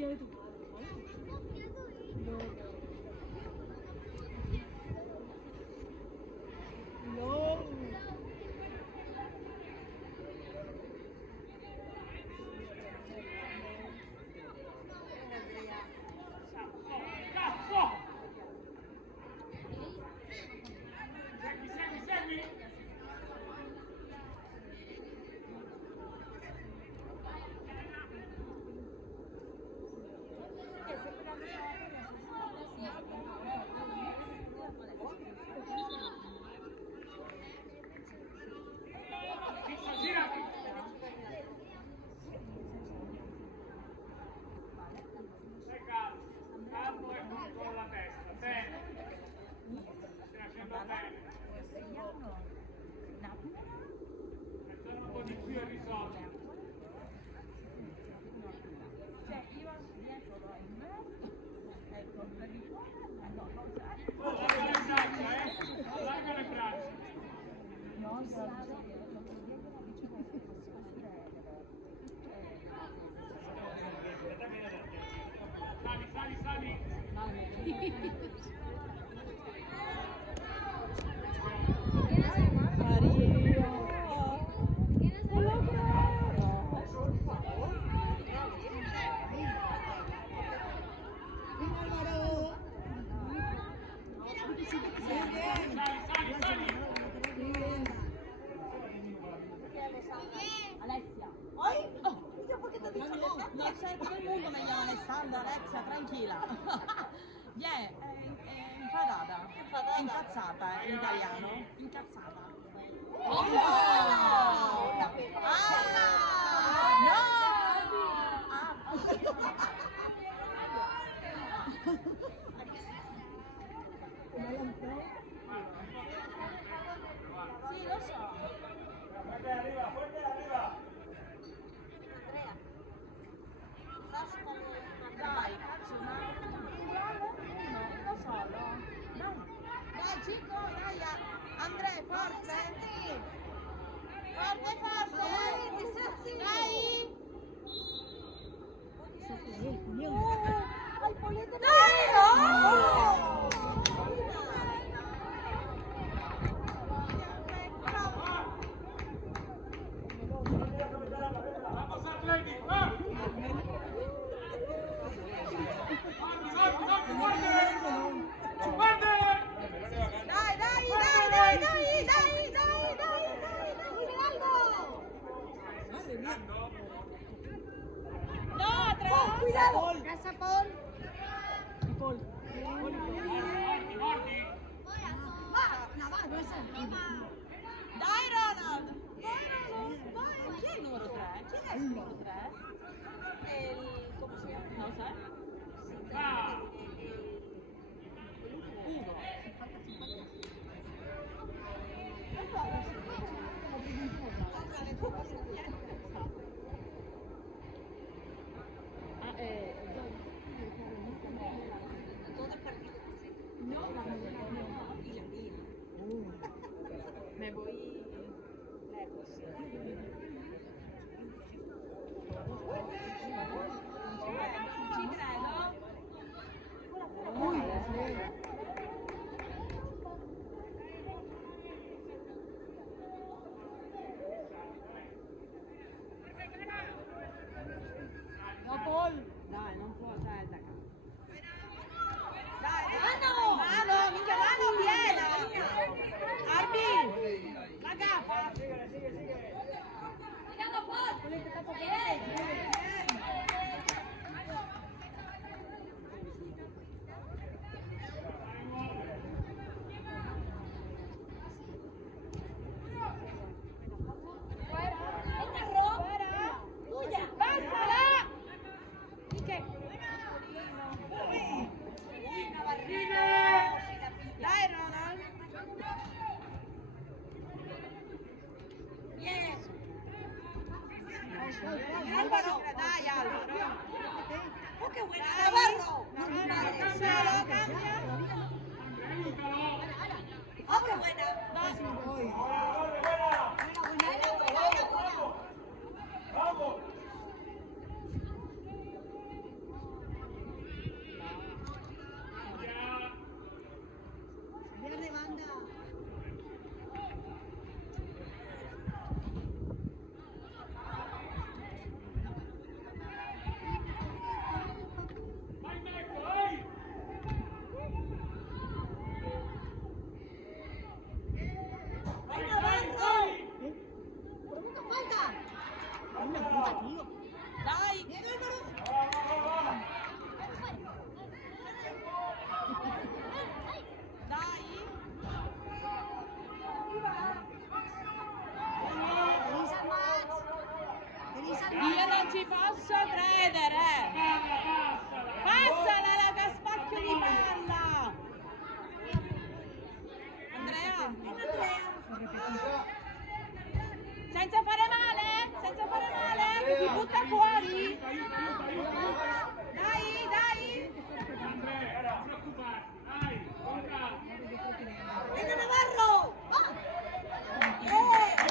Vieni tu. No. No, c'è tutto il mondo meglio Alessandra, Alexia, tranquilla. È infadata, è incazzata in italiano. Incazzata. Oh! Sì, lo so. Arriva, fuerte arriva. Dai, cazzo, uno solo. Dai, Cico, dai, Andrea, forza. Forte, forte. Dai. Vamos Atlético, va. Guarda! Cuidado. Casa Paul. Dai Ronald. Dai. Chi è il numero 3? Chi è il numero 3? Come si chiama? Non so. Ugo. Me voy lejos. Ci credo. Dai, non può, dai, dai. Mano, minchia, mano piena. Arbi, la gaffa. Dai Ronald. Álvaro, dai Álvaro. Oh, qué buena. Navarro. Solo cambia. Oh, qué buena. Vamos. ci posso credere! Passala la caspacchio di palla! Andrea! Senza fare male! Senza fare male! Ti butta fuori! Dai, dai! Andrea, non preoccuparti, dai, conta. Venga Navarro!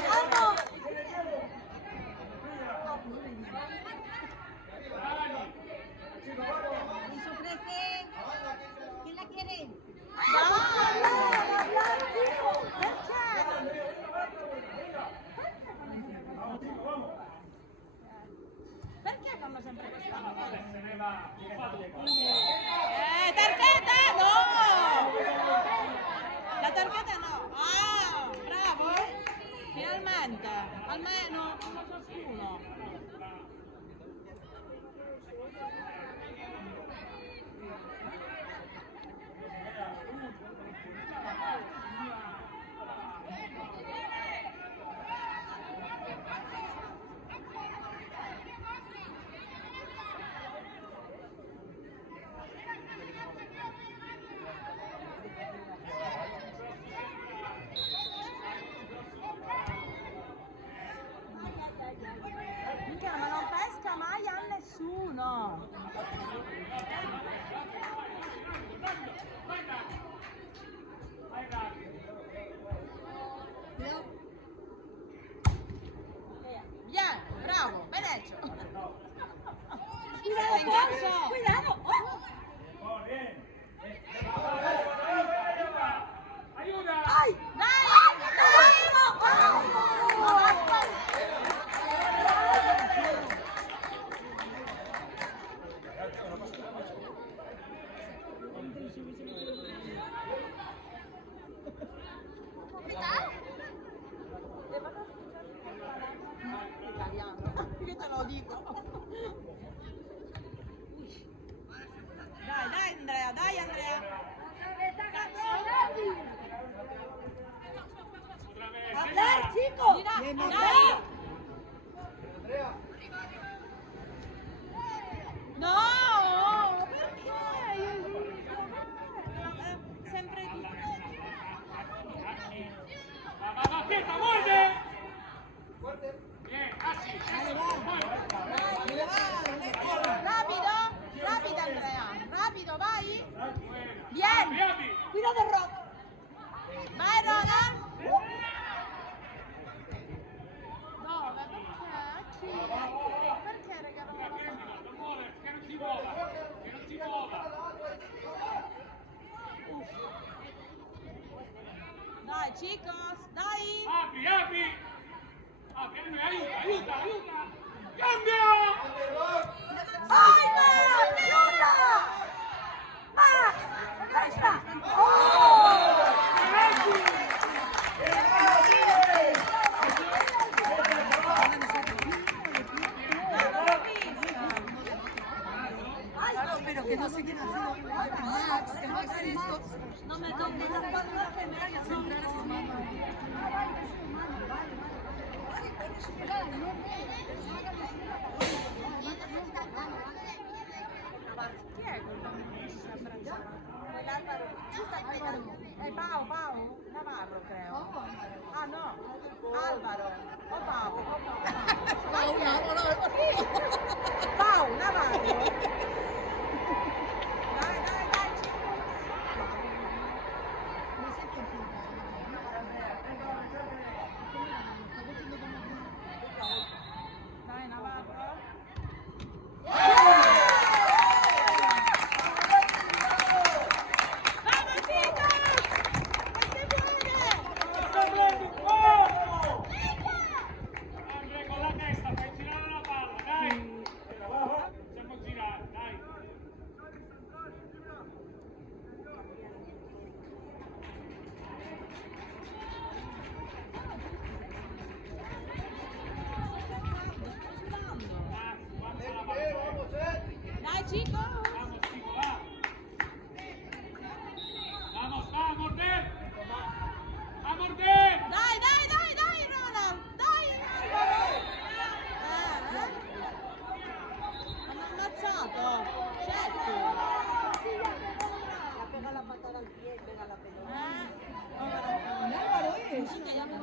Anno! ¿Quién la quiere? Perché fanno sempre questa cosa? Se ne va, non fa delle cose. Tarchetta no! La tarchetta no! Ah, bravo! Finalmente! Almeno uno ciascuno! Minchia, ma non pesca mai a nessuno! Bien, bravo, ben hecho! Cuidado! Oh, bien. Aiuta, aiuta. Dai! Io te lo dico. Dai Andrea, dai Andrea. ¡Hablar, chicos! Dai! No! Perché? Sempre di... Va, Pietro, morde. Bien, casi. Rapido! Rapido Andrea! Rapido, vai! Buena. Bien! Apri. Cuidado Rob! Vai Rogan! No, ma perché? Perché regalo? Non muoversi, che non si muova. Che non si muova. Dai chicos, dai! Apri. Apri, aiuta. Cambia. ¡Ay, Max! ¡Ayuda! ¡Max! ¡Ahí está! Pero que no sé quién ha sido Max, que Max ha visto. No me toques las palmas que me hayan centrar a su mano. Chi è quel bambino che si abbraccia? Quell'Alvaro? Pau? Navarro creo. Ah no, Alvaro. O Pau? Pau, Navarro. Dai, chicos. Dai, Navarro. ¡Vamos, chicos! ¡Este viene! Minchia, ya no.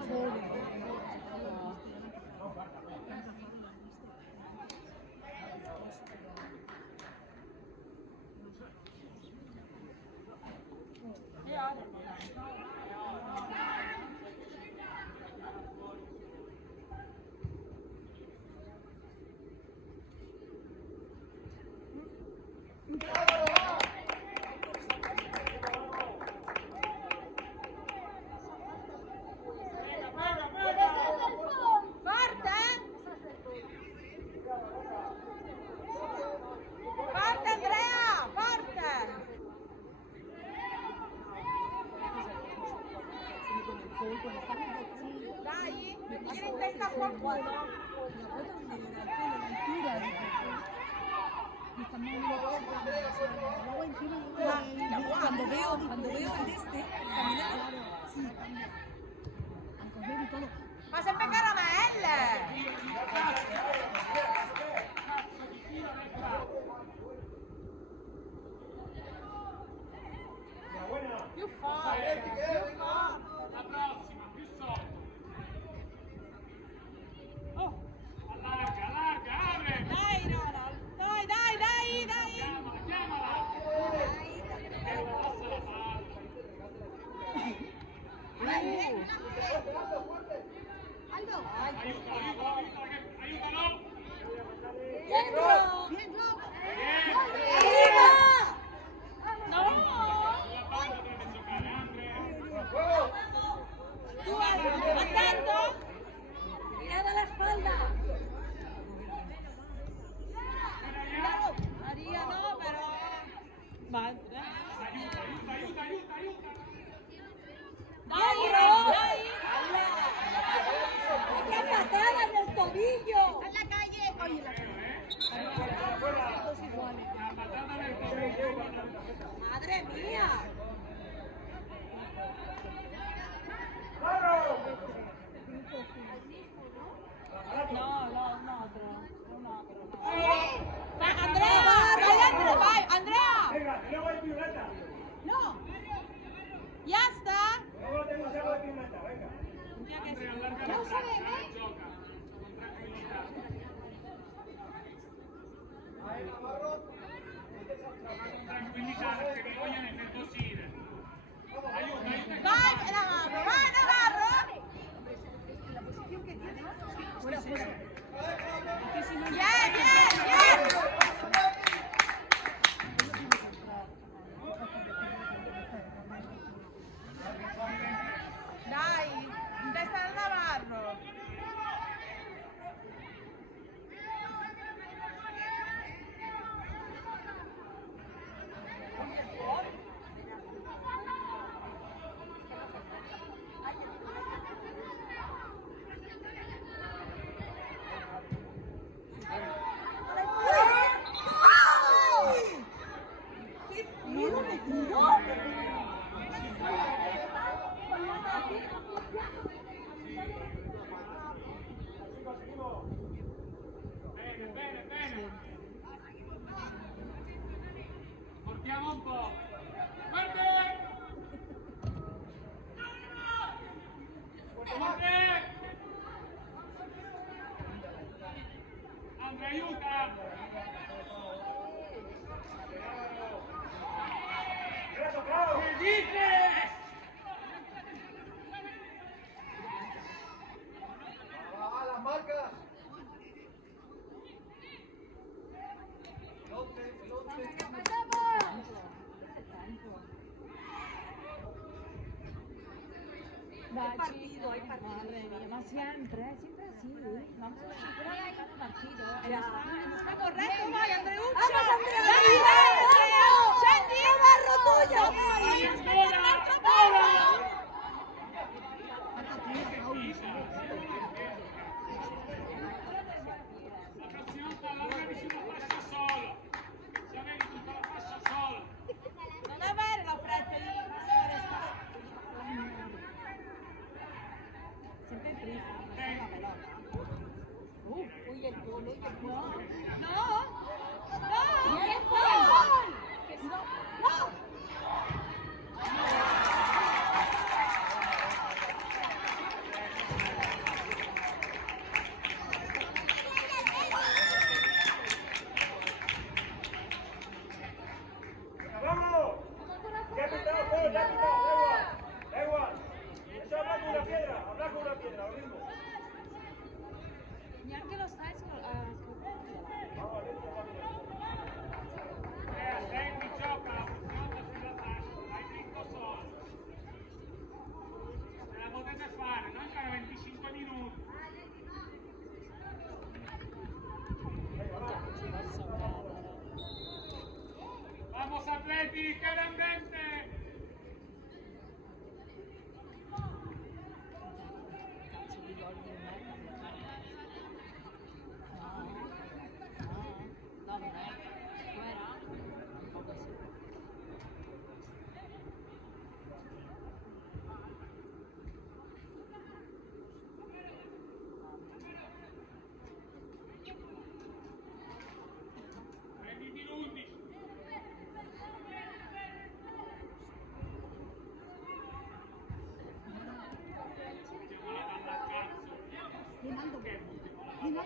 Forte! Forte Andrea! Forte! Dai! Tira in testa a qualcuno! Cuando veo el este caminar, sí, cambia. Al correr y todo. Ma sempre caramelle! Più forte! Più forte! La prossima, più sotto. Oh, allarga, allarga, apre. Dai Ronald! Dai, dai, dai, dai! Chiamala, chiamala. Passa la palla. Aldo, Aiutalo, aiutalo. dentro. Bien, No! La palla deve giocare, Andre. Tu attento! Mirada a la espalda. Maria no, però... Ma... Aiuta, aiuta, aiuta, aiuta. Dai, Ro! Dai! ¡Qué patada en el tobillo! ¡En la calle! Oye, Dos iguales. La patata del tobillo. ¡Madre mía! no, no, un altro. Un altro. ¡Vai, Andrea! Vai, Andrea! Vai, Andrea! Venga, que luego hay piuleta. ¡No! Ya está! Luego tengo algo de piuleta, venga. Andre, allarga la braccia, gioca. Con tranquillità. Con tranquillità perché vi vogliono nervosire. Aiuta, aiuta. ¡Vai, Navarro! ¡Vai, Navarro! Fuera, fuera. ¡Bien, bien, bien! Dai, in testa del Navarro! Bene, bene, bene. Portiamo un po'. Guarda! Guarda! Andrea, aiuta! Che dice? las marcas. Hay partido, hay partido. Madre mía, ma sempre, sempre así. Vamos a superare cada partido. Está corretto, vai Andreuccio! ¡Vamos, Andrea! Dai, dai, Andrea! Scendi! ¡Navarro tuyo! La prossima volta allarga vicino a fascia sola. Se avevi tutta la fascia sola. Non avere la fretta di fare sempre in presa, una pelota. Uy, el gol, uy, el gol. No! No! ¡Bien, gol! ¡No!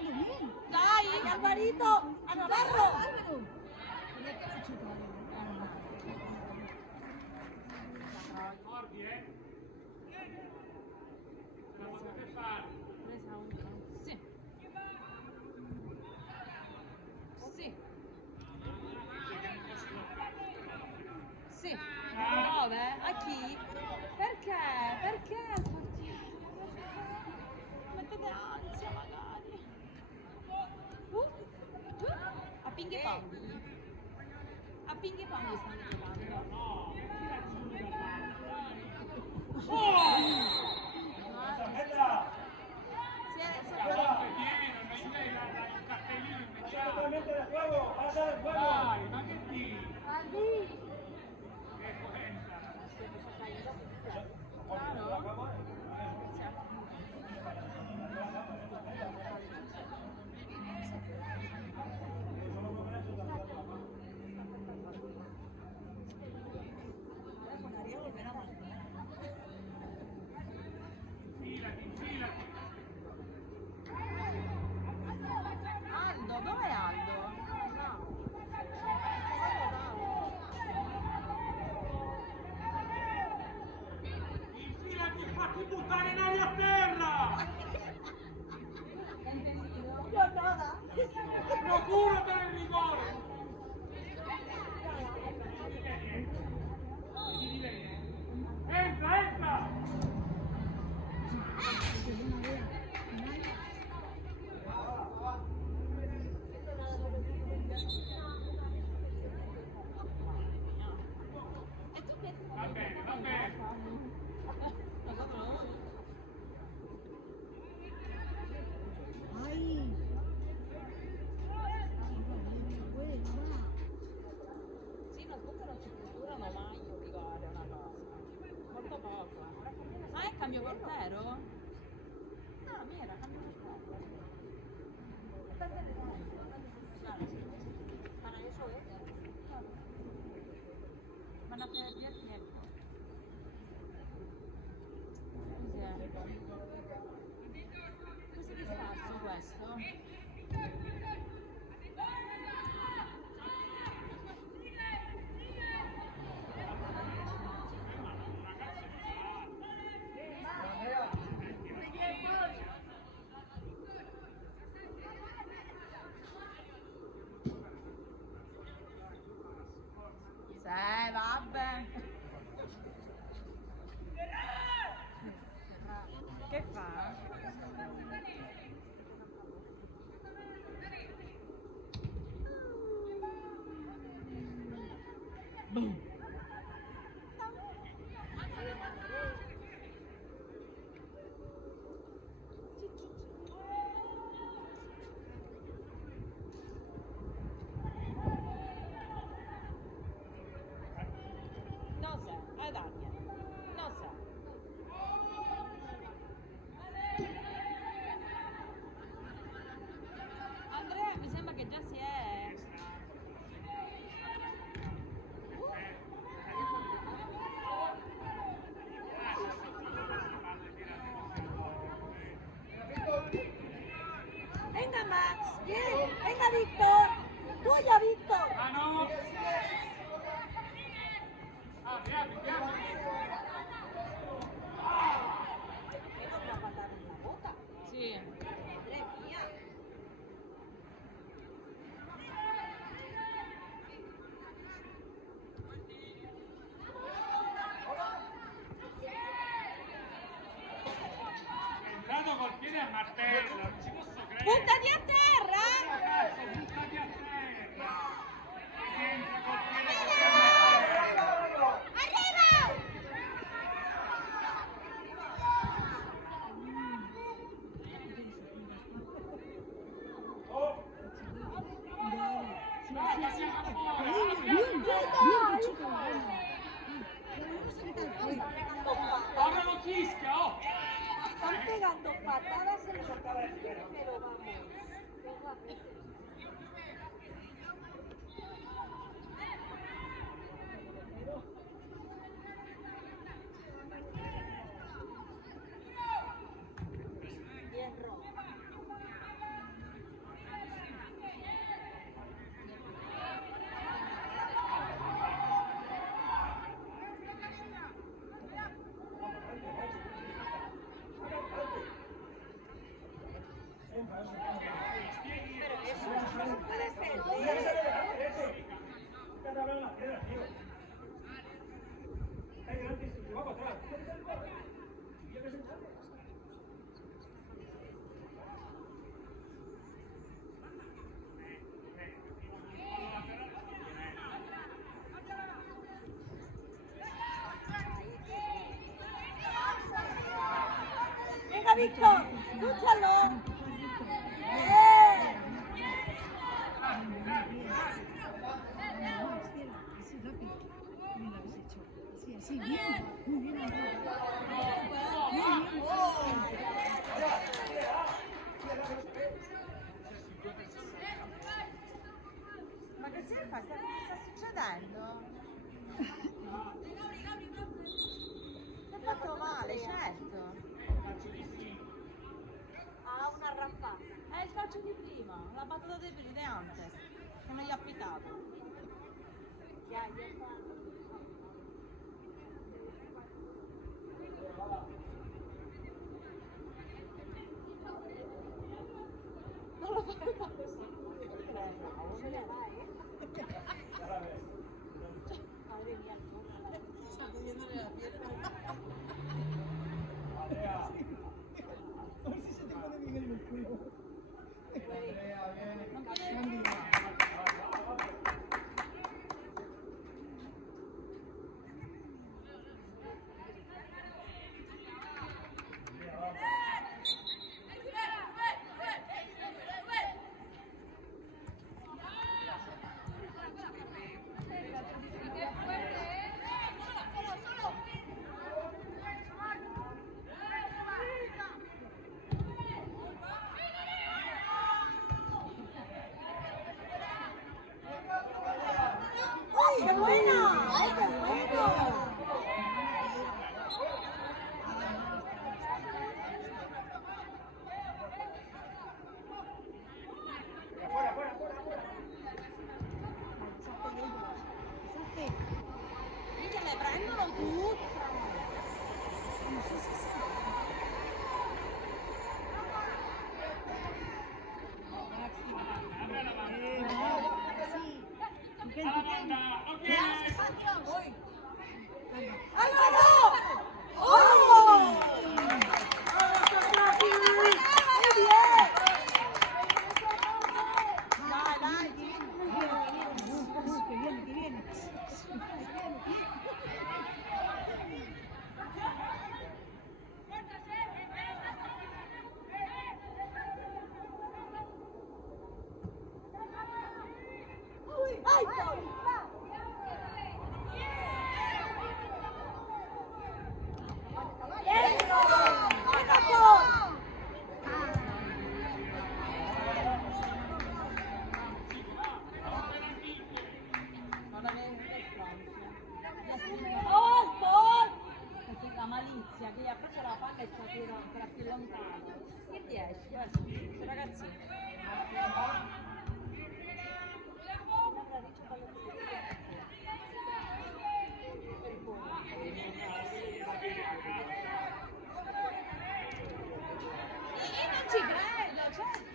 Dai, Alvarito, a Navarro. Ricordi, ce la potete fare. Sì. Sì. Sì. Dove? A chi? Perché? Perché al portiere? Mettete ansia magari. A pinghi ponghi. A pinghi ponghi stanno giocando. Si è Guarda, vieni, non mi dai il cartellino in mezzo. Totalmente de juego. Pasa del juego. Dai, ma che dici? Che cuenta? Infilati, infilati. Aldo, dov'è Aldo? Infilati e fatti buttare in aria a terra! Procurate il rigore! Entra, entra! Va bene, va bene. Sì, non tutte non ci procurano mai obbligare una cosa. Molto poco. Ah, è cambio portero? Ah, mira, cambio portero. Para eso es. Van a perder el tiempo. Così di scarso questo? Sì, vabbè. Che fa? No sé, a Daniel. No sé. Andrea mi sembra che già si è... Venga Max, bien, venga Víctor, tuya Víctor. Ah no! Ah, piano, piano! Sì. È entrato col piede a martello, non ci posso credere! Buttati a terra! Ragazzi, buttati a terra! Ed entra col piede a martello! Dai, siamo fuori! Ahora lo chisca, oh! Están pegando patadas en los cabellos, pero vamos. Venga, bien rojo. Venga, Víctor, lúchalo. Así, bien, muy bien. Ma che si fa? Sta succedendo? Si è fatto male, certo. Ha una rampata. È il calcio di prima, la battuta dei primi di antes, che non gli ha pitato. Non lo fa. ¡Ay, qué buena! ¡Ay, qué bueno! Fuera, fuera, fuera, fuera. Minchia, le prendono tutte! Alla banda, ok. Álvaro! ¡Oh! Dai, Que viene. ¡Ay, Paul! La malizia che gli ha preso la palla e ci ha tirato ancora più lontano. Che 10, guarda, questo ragazzino. Io non ci credo, cioè.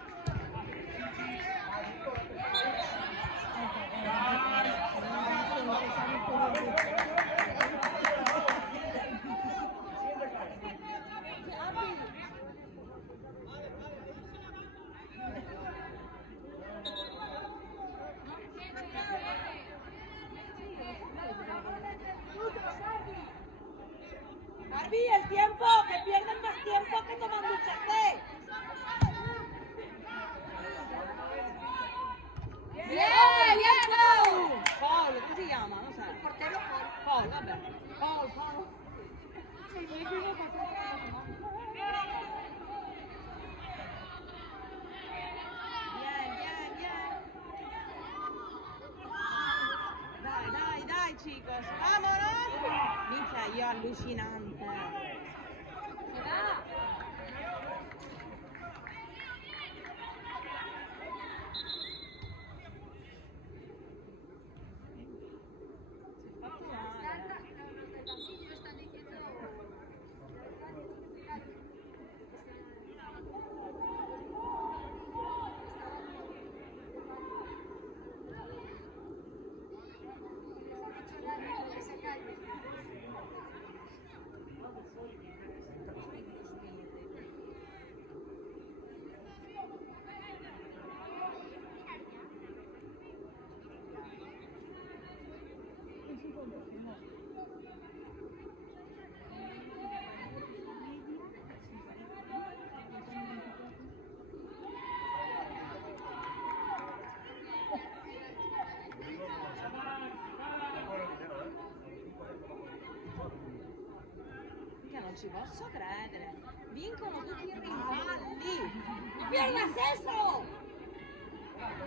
Barbie, el tiempo, que pierden más tiempo que tomando un café. Bien, Paul! Paul, come si chiama? Non so. Il portiere Paul, vabbè. Paul. Bien. Dai, chicos. Vámonos. Minchia, io allucinante. Si va. non ci posso credere. Vincono tutti i rimpalli. Vieni a sesto!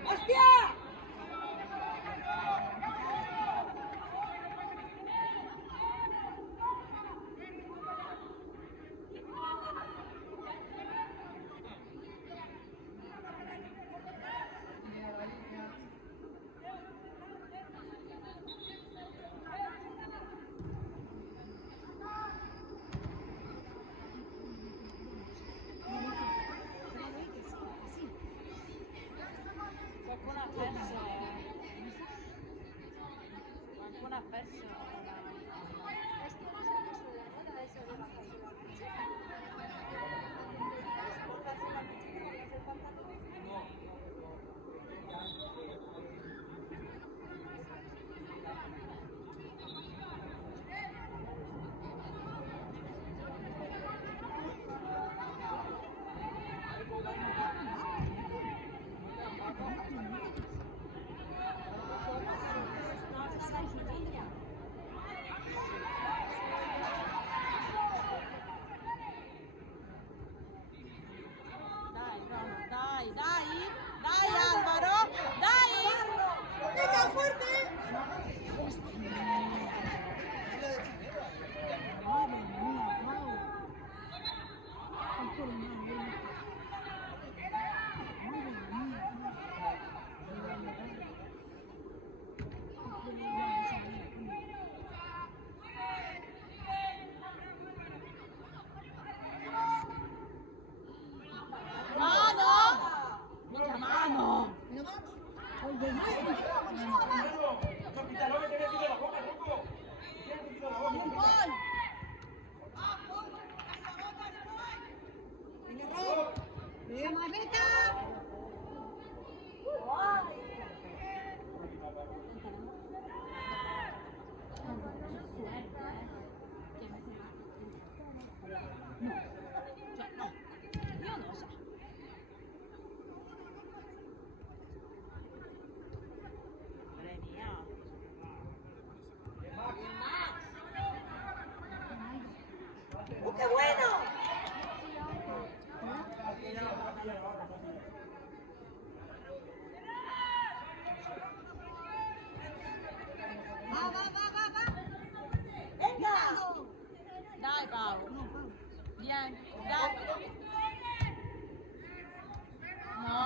Ostia! Qualcuno ha perso. Qualcuno ha perso. Dai Alvaro, dai! ¡Venga, fuerte! Mano! Mica mano! Capitán, no me tenés que ir a la boca, loco. Tienes que ir a la boca, capitán. ¡Venga, Meta! Io non lo so. Premia. ¡Qué bueno! Va! ¡Venga! Dai Paolo. Vieni, dai. No.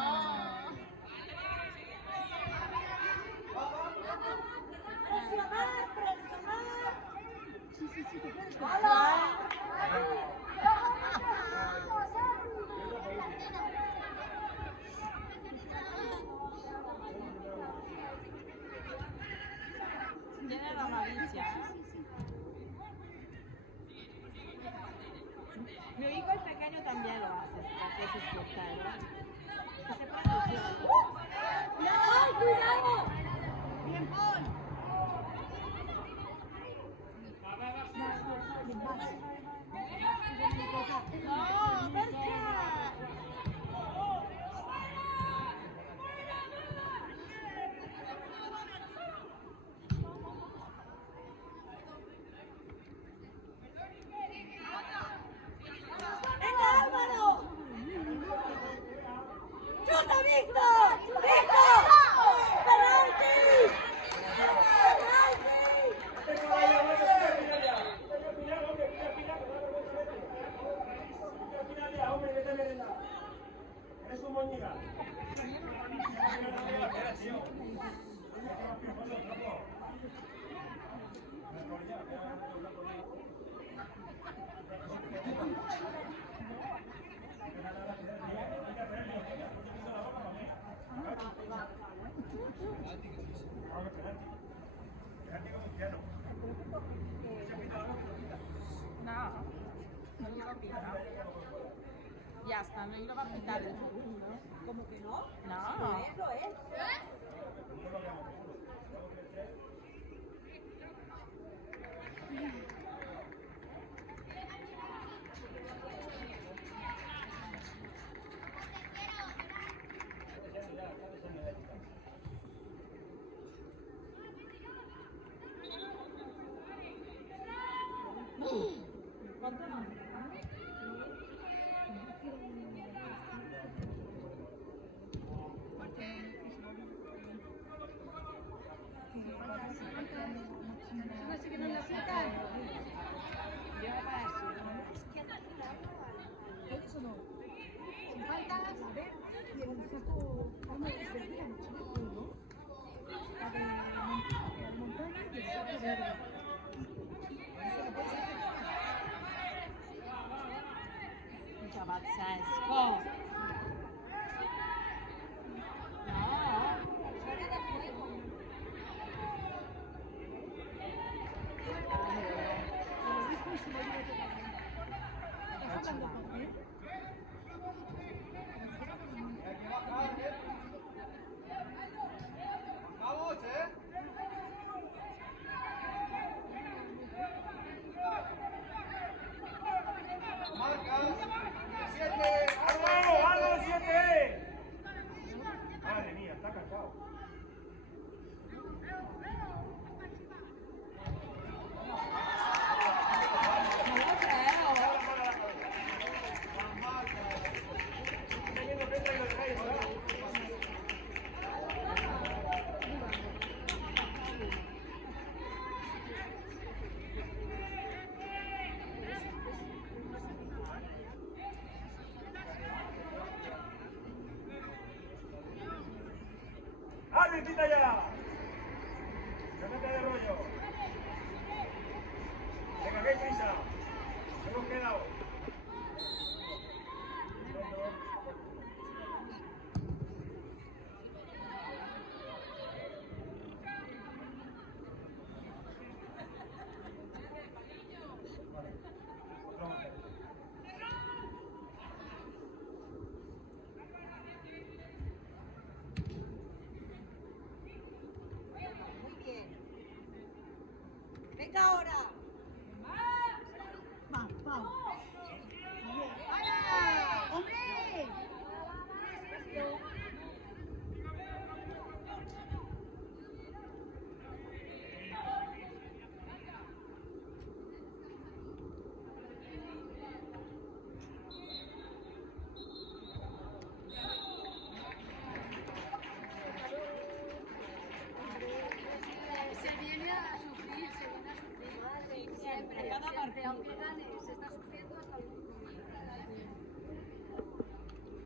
¡Presionar! ¡Presionar! Tiene la malicia, Mio hijo el pequeño también lo hace, que es portero. Que se prende el tiro. ¡Ay, cuidado! ¡Bien, Paul! No, perché? ¡Venga, Álvaro! ¡Chuta, Víctor! ¡Víctor! ¡Penalti! ¡Penalti! Eres un moñiga. No, non glielo pita. Ya está, no glielo va a pitar el segundo. ¿Cómo que no? No. Lo es. ¿Cuánto? Y era un saco, una verdura mucho ¿no? La de montaña y el saco verde. Mica pazzesco. Vamos, ¿eh? Marcas. 7. ¡Vamos! ¡Vamos, 7! Madre mía, está cansado. Non lo creo. ¡Arbi, quita ya! ¡Déjate de rollo! Venga, que hay prisa. Hemos quedado. Muy bien. Venga ahora.